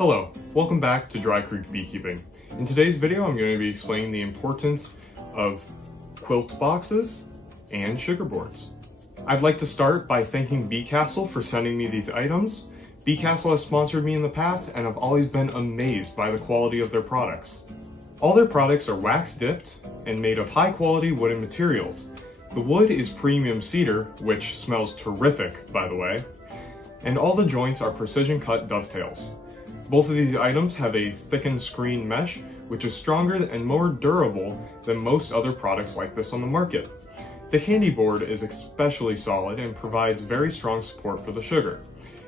Hello, welcome back to Dry Creek Beekeeping. In today's video, I'm going to be explaining the importance of quilt boxes and sugar boards. I'd like to start by thanking BeeCastle for sending me these items. BeeCastle has sponsored me in the past, and I've always been amazed by the quality of their products. All their products are wax dipped and made of high quality wooden materials. The wood is premium cedar, which smells terrific, by the way, and all the joints are precision cut dovetails. Both of these items have a thickened screen mesh, which is stronger and more durable than most other products like this on the market. The candy board is especially solid and provides very strong support for the sugar.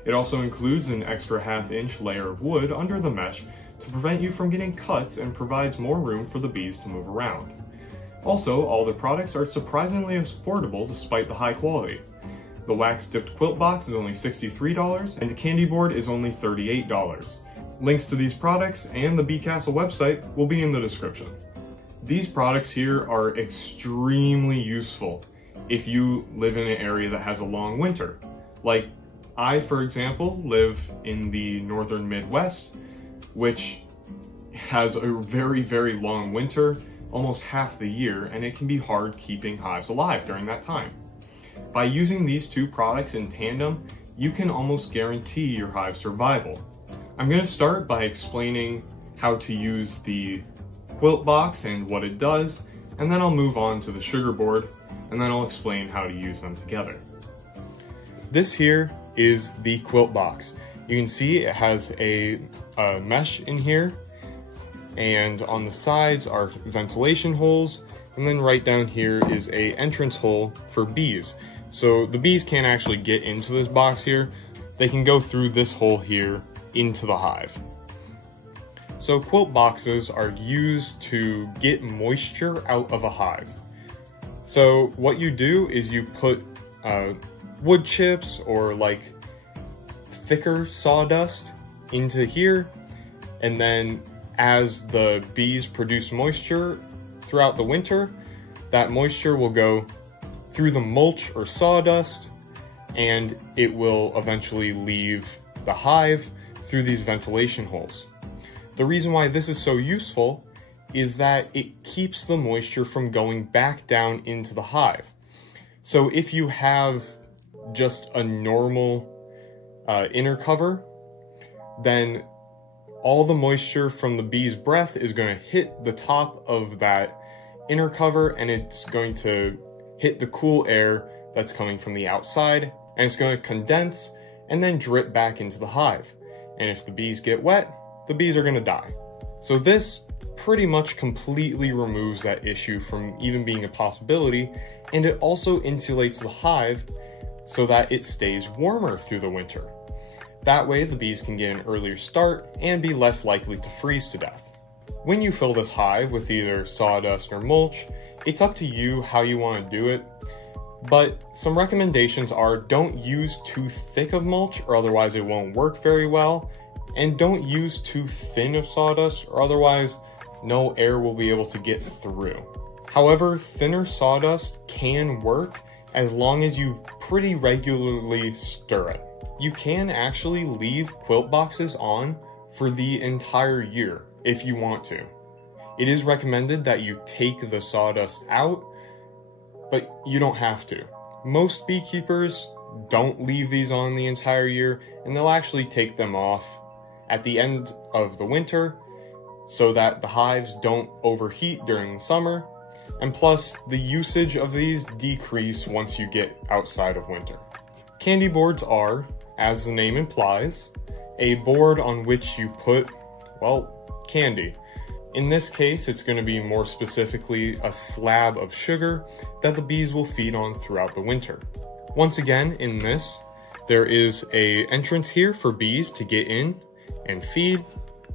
It also includes an extra half-inch layer of wood under the mesh to prevent you from getting cuts and provides more room for the bees to move around. Also, all the products are surprisingly affordable despite the high quality. The wax-dipped quilt box is only $63 and the candy board is only $38. Links to these products and the BeeCastle website will be in the description. These products here are extremely useful if you live in an area that has a long winter. Like I, for example, live in the northern Midwest, which has a very, very long winter, almost half the year, and it can be hard keeping hives alive during that time. By using these two products in tandem, you can almost guarantee your hive survival. I'm going to start by explaining how to use the quilt box and what it does, and then I'll move on to the sugar board, and then I'll explain how to use them together. This here is the quilt box. You can see it has a mesh in here, and on the sides are ventilation holes, and then right down here is a entrance hole for bees. So the bees can't actually get into this box here. They can go through this hole here into the hive. So quilt boxes are used to get moisture out of a hive. So what you do is you put wood chips or like thicker sawdust into here, and then as the bees produce moisture throughout the winter, that moisture will go through the mulch or sawdust, and it will eventually leave the hive through these ventilation holes. The reason why this is so useful is that it keeps the moisture from going back down into the hive. So if you have just a normal inner cover, then all the moisture from the bee's breath is going to hit the top of that inner cover, and it's going to hit the cool air that's coming from the outside, and it's going to condense and then drip back into the hive. And if the bees get wet, the bees are going to die. So this pretty much completely removes that issue from even being a possibility, and it also insulates the hive so that it stays warmer through the winter. That way the bees can get an earlier start and be less likely to freeze to death. When you fill this hive with either sawdust or mulch, it's up to you how you want to do it, but some recommendations are don't use too thick of mulch or otherwise it won't work very well, and don't use too thin of sawdust or otherwise no air will be able to get through. However, thinner sawdust can work as long as you pretty regularly stir it. You can actually leave quilt boxes on for the entire year if you want to. It is recommended that you take the sawdust out, but you don't have to. Most beekeepers don't leave these on the entire year, and they'll actually take them off at the end of the winter so that the hives don't overheat during the summer, and plus the usage of these decrease once you get outside of winter. Candy boards are, as the name implies, a board on which you put, well, candy. In this case, it's going to be more specifically a slab of sugar that the bees will feed on throughout the winter. Once again, in this, there is an entrance here for bees to get in and feed,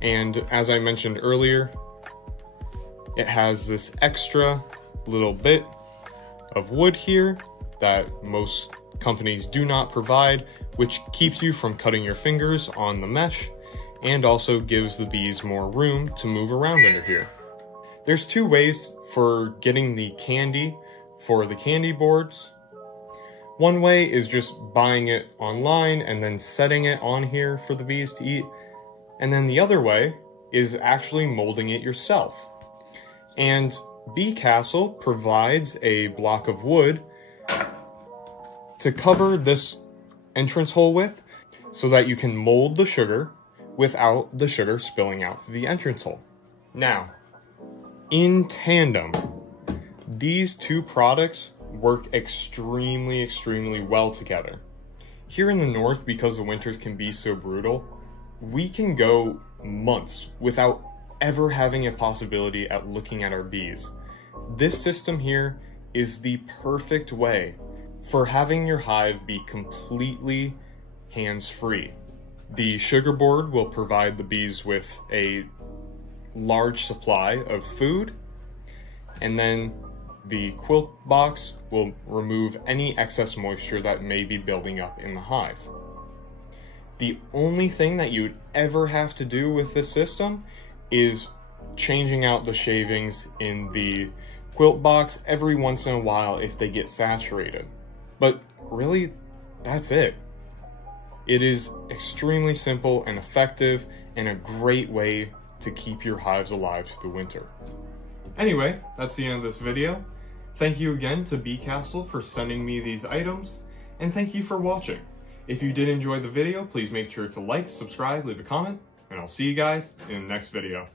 and as I mentioned earlier, it has this extra little bit of wood here that most companies do not provide, which keeps you from cutting your fingers on the mesh and also gives the bees more room to move around under here. There's two ways for getting the candy for the candy boards. One way is just buying it online and then setting it on here for the bees to eat. And then the other way is actually molding it yourself. And BeeCastle provides a block of wood to cover this entrance hole with, so that you can mold the sugar without the sugar spilling out through the entrance hole. Now, in tandem, these two products work extremely well together. Here in the north, because the winters can be so brutal, we can go months without ever having a possibility at looking at our bees. This system here is the perfect way for having your hive be completely hands-free. The sugar board will provide the bees with a large supply of food, and then the quilt box will remove any excess moisture that may be building up in the hive. The only thing that you would ever have to do with this system is changing out the shavings in the quilt box every once in a while if they get saturated. But really, that's it. It is extremely simple and effective, and a great way to keep your hives alive through the winter. Anyway, that's the end of this video. Thank you again to BeeCastle for sending me these items, and thank you for watching. If you did enjoy the video, please make sure to like, subscribe, leave a comment, and I'll see you guys in the next video.